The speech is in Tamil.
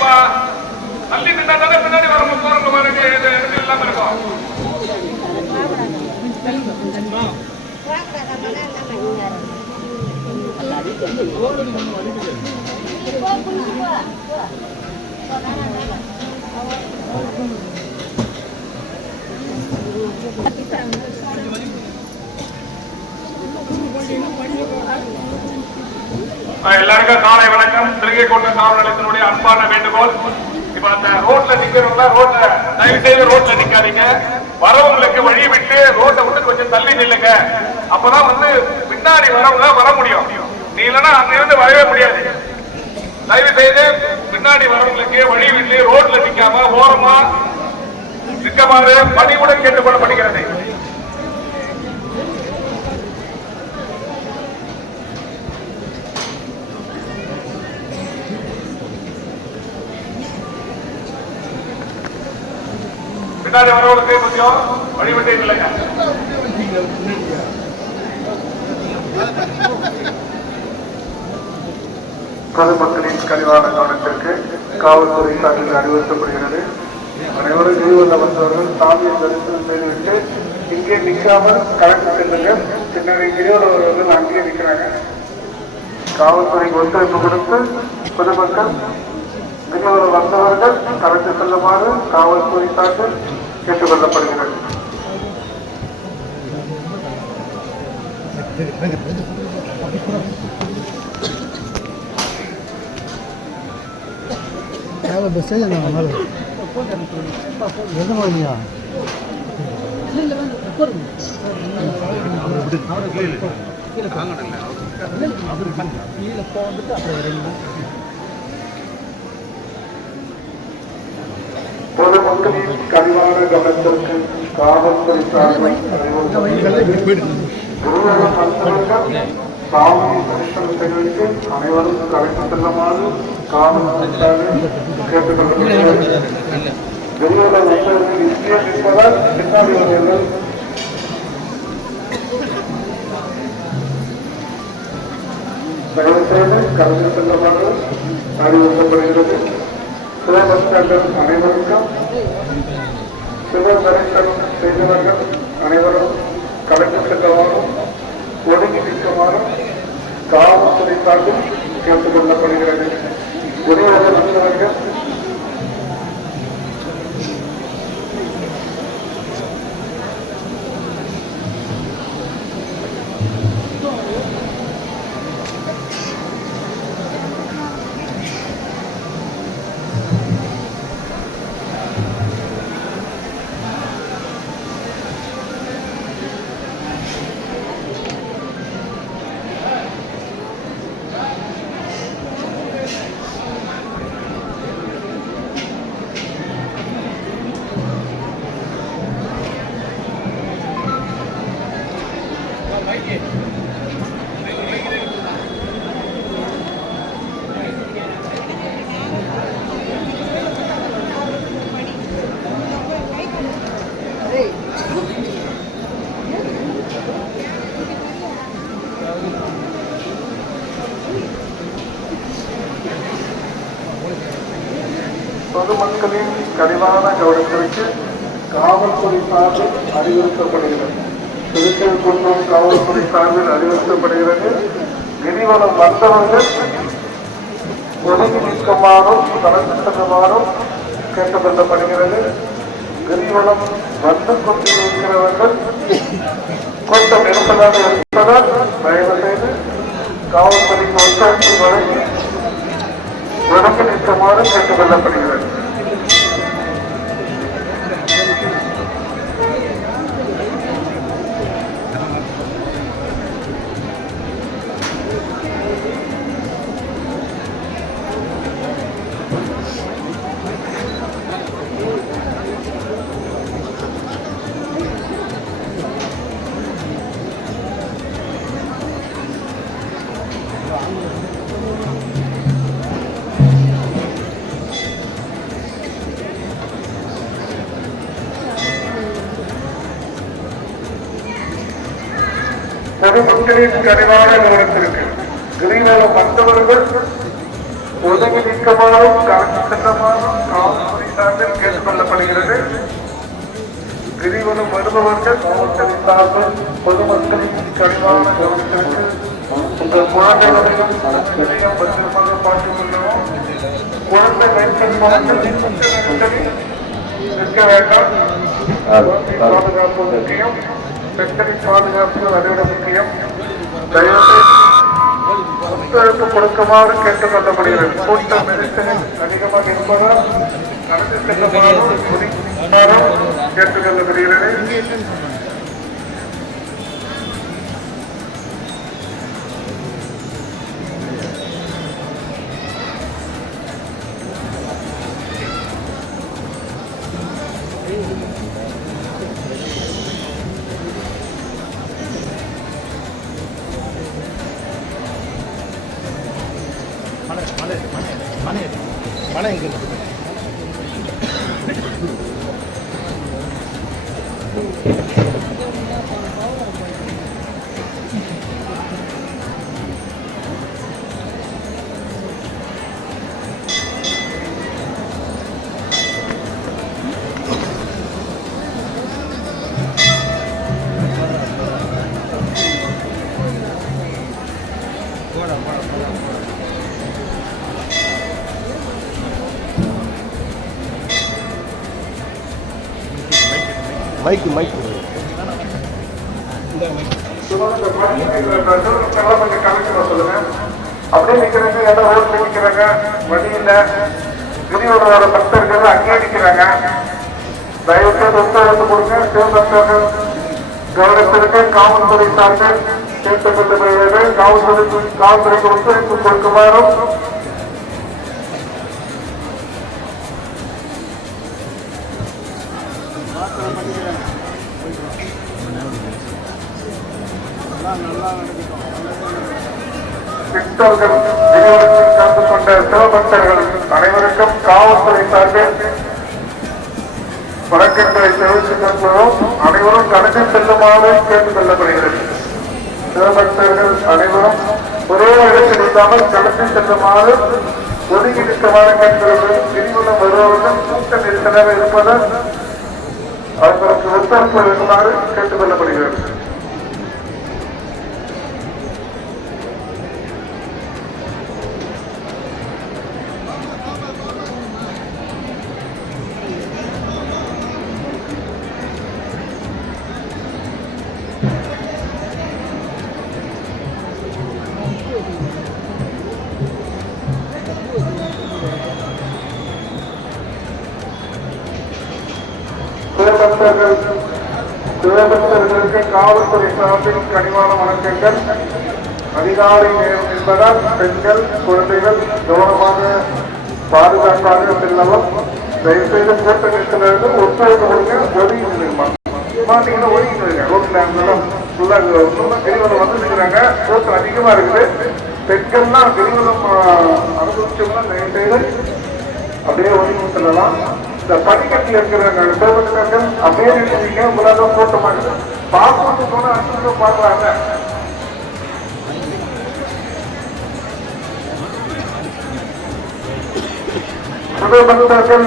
நில்லுங்கப்பா தள்ளி நின்னா தானே பின்னாடி வர போறவங்க மாதிரி இது இது இல்லாம இருக்கும் ஆஹ் எல்லாருக்கும் காலை வணக்கம். திருங்கைக்கோட்டை காவல் நிலையத்தினுடைய அன்பான வேண்டுகோள். இப்ப அந்த ரோட்ல நிக்கிறவங்க ரோட்ல தயவு செய்து ரோட்ல நிக்காதீங்க. வரவங்களுக்கு வழி விட்டு ரோட்டை விட்டு கொஞ்சம் தள்ளி நில்லுங்க. அப்பதான் வந்து பின்னாடி வரவங்க வர முடியும். நீ இல்லைன்னா அங்க இருந்து வரவே முடியாது. தயவு செய்து பின்னாடி வரவங்களுக்கு வழி விட்டு ரோட்ல நிக்காம ஓரமா நிற்கமாறு பணிவுடன் கேட்டுக்கொள்ளப்படுகிறது. பின்னாடி வரவங்க கை முடியும் வழிபட்டே இல்லைங்க பொதுமக்களின் கனிவான கவனத்திற்கு காவல்துறை சார்பில் அறிவுறுத்தப்படுகிறது. அனைவரும் நீர்வந்த வந்தவர்கள் சாமியை தரிசனம் செய்துவிட்டு இங்கே நிற்காமல் கலந்து செல்லுங்க பின்னாடி கிரிவலவர்கள் அங்கேயே நிற்கிறாங்க. காவல்துறைக்கு ஒத்துழைப்பு கொடுத்து பொதுமக்கள் கிரிவலம் வந்தவர்கள் கலந்து செல்லுமாறு காவல்துறை சார்பில் கேட்டுக்கொள்ளப்படுகிறது. பஸ் எதுமானியா கீழே போந்துட்டு அப்புறம் இறங்கி பொது கவனத்திற்கு காவல்துறை சார்பில் அறிவுறுத்தப்படுகிறது குருவர்கள் வந்தவர்கள் சாமியை தரிசனம் செய்வதற்கு அனைவரும் கலைத்து செல்லுமாறு காவல்துறை சார்பில் கேட்டுக்கொள்ளப்படுகிறது குருவர்கள் வந்தவர்கள் இங்கே நிற்பதால் பின்னாடி வருவர்கள் தயவு செய்து கலந்து செல்லுமாறு அறிவுறுத்தப்படுகிறது சிவபக்தர்கள் அனைவருக்கும் சிவ தரிசனம் செய்தவர்கள் அனைவரும் கலந்து செல்லவாறும் ஒடுங்கி நிற்குமாறும் காவல்துறை சார்பில் கேட்டுக் கொள்ளப்படுகிறது உதவியாக வந்தவர்கள் பொதுமக்களின் கனிவான கவனத்திற்கு காவல்துறை சார்பில் அறிவுறுத்தப்படுகிறது. திருச்செல் குன்றம் காவல்துறை சார்பில் அறிவுறுத்தப்படுகிறது. கிரிவலம் வந்தவர்கள் ஒதுங்கி நிற்குமாறும் கலந்து செல்லுமாறும் கேட்டுக்கொள்ளப்படுகிறது. கிரிவலம் வந்து கொண்டிருக்கிறவர்கள் கொஞ்சம் நெரிசலாக இருப்பதால் பொதுமக்களின் கனிவான கவனத்திற்கு கிரிவலம் வந்தவர்கள் ஒதுங்கி ஒதுங்கிக்கமாறும் கலந்து செல்லமாறும் காவல்துறை சார்பில் கேட்டுக்கொள்ளப்படுகிறது கிரிவலம் வருபவர்கள் காவல்துறை சார்பில் பொதுமக்களின் கனிவான கவனத்திற்கு உங்கள் குழந்தைகளையும் நலன்களையும் பத்திரமாக பார்த்துக் கொள்ளவும் குழந்தை வைத்திருப்பவர்கள் நிற்க வேண்டாம் குழந்தை பாதுகாப்பு முக்கியம் பெண்களின் பாதுகாப்பு அதைவிட முக்கியம் ஒத்துழைப்பு கொடுக்குமாறு கேட்டுக்கொள்ளப்படுகிறது கூட்டம் நெரிசலில் அதிகமாக இருப்பதால் நடந்து செல்லுமாறு கேட்டுக்கொள்ளப்படுகிறது மழை எங்கே மைக் மைக் அப்படியே நிக்கிறாங்க ஏதோ ரோட்ல நிக்கிறாங்க வழியில கிரியோட பக்தர்கள் அங்கேயே நிக்கிறாங்க தயவு செய்து ஒத்துழைப்பு கொடுங்க சிவபக்தர்கள் கவனத்திற்கு காவல்துறை சார்பில் கேட்டுக் கொள்ளப்படுகிறது காவல்துறை காவல்துறைக்கு ஒத்துழைப்பு கொடுக்குமாறும் சித்தோகம் விநியோகத்தில் கலந்து கொண்ட சிவபக்தர்கள் அனைவருக்கும் காவல்துறை சார்பில் வழக்கங்களை தெரிவித்துக் கொள்வதும் அனைவரும் கடந்து செல்லுமாறு கேட்டுக் கொள்ளப்படுகிறது. சிவபக்தர்கள் அனைவரும் ஒரே இடத்தில் இல்லாமல் கடந்து செல்லுமாறு ஒதுங்கி நிற்குமாறு கேட்கிறது கிரிவலம் வருபவர்கள் கூட்ட நெரிசலாக இருப்பதால் அவர்களுக்கு ஒத்துழைப்பு இருக்குமாறு கேட்டுக் கொள்ளப்படுகிறது. சிவபக்தர்கள் சிவபக்தர்களுக்கு காவல்துறை சார்பில் கனிவான வணக்கங்கள். அதிகாலை நேரம் என்பதால் பெண்கள் குழந்தைகள் கவனமாக பாதுகாப்பாக செல்லவும் தயவுசெய்து கூட்ட நிறுத்திலிருந்து ஒத்துழைப்பு கொடுங்க ஒதுங்கி நில்லுங்கம்மா பாத்தீங்கன்னா ஒதுங்கி நில்லுங்க? ரோட்ல அங்கெல்லாம் ஃபுல்லா கிரிவலம் வந்து நிற்கிறாங்க கூட்டம் அதிகமாக இருக்குது. பெண்கள்லாம் கிரிவலம் அனுபவிச்சோம்னா தயவுசெய்து அப்படியே ஒதுங்கி செல்லலாம். இந்த படிக்கட்டில் இருக்கிற சிவபக்தர்கள் அப்படியே நிற்கிறீங்க. உங்களால கூட்டமா இருக்குது பார்க்கறது போனா அசுத்தம் பார்க்கலாங்க சிவபக்தர்கள்